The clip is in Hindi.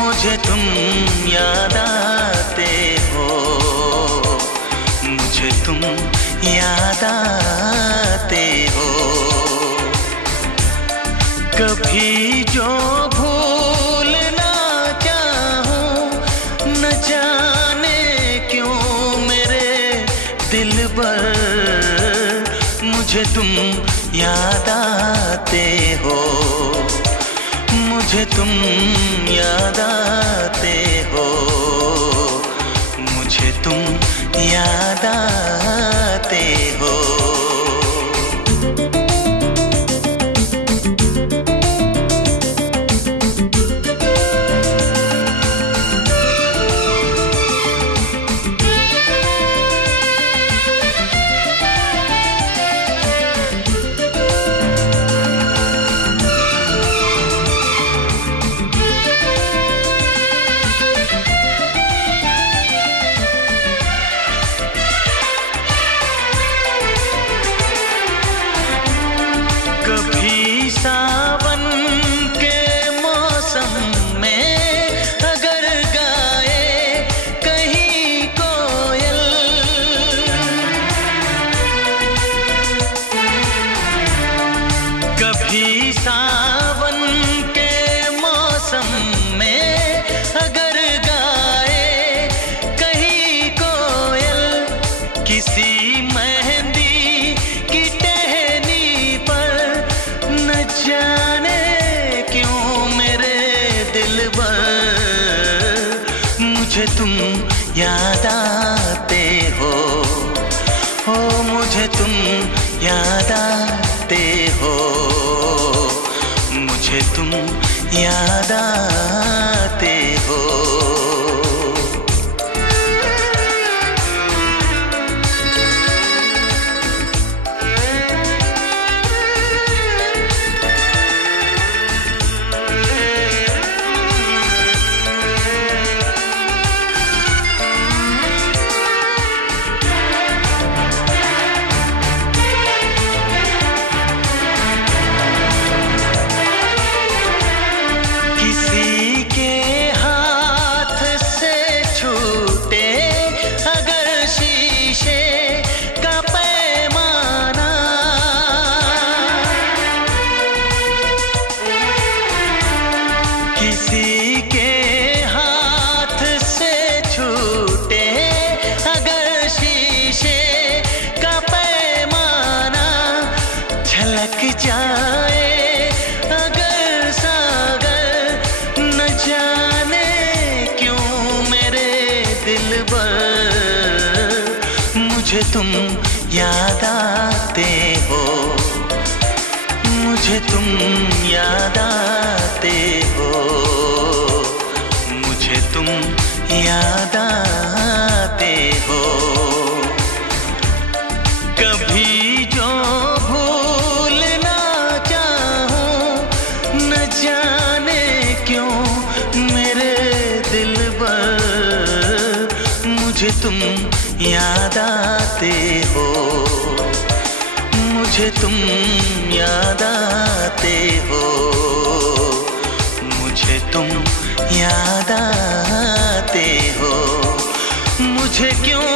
मुझे तुम याद आते हो, मुझे तुम याद आते हो। कभी जो भूलना चाहूं, न जाने क्यों मेरे दिलबर, मुझे तुम याद आते हो, मुझे तुम याद आते हो, मुझे तुम याद आते हो। कभी सावन के मौसम में अगर गाए कहीं कोयल, कभी सावन के मौसम में अगर गाए कहीं कोयल, किसी मेहंदी की टहनी पर, न जाने क्यों मेरे दिलबर, मुझे तुम याद आते हो, मुझे तुम याद आते हो, मुझे तुम याद आते हो। किसी के हाथ से छूटे अगर शीशे का पैमाना, किसी के हाथ से छूटे अगर शीशे का पैमाना, झलक जाए अगर सागर, न जाने क्यों मेरे दिलबर, मुझे तुम याद आते हो, मुझे तुम याद आते हो, मुझे तुम याद आते हो। कभी जो भूलना चाहूं, न जाने क्यों मेरे दिलबर, मुझे तुम याद आते हो, मुझे तुम याद आते हो, मुझे तुम याद आते हो। मुझे क्यों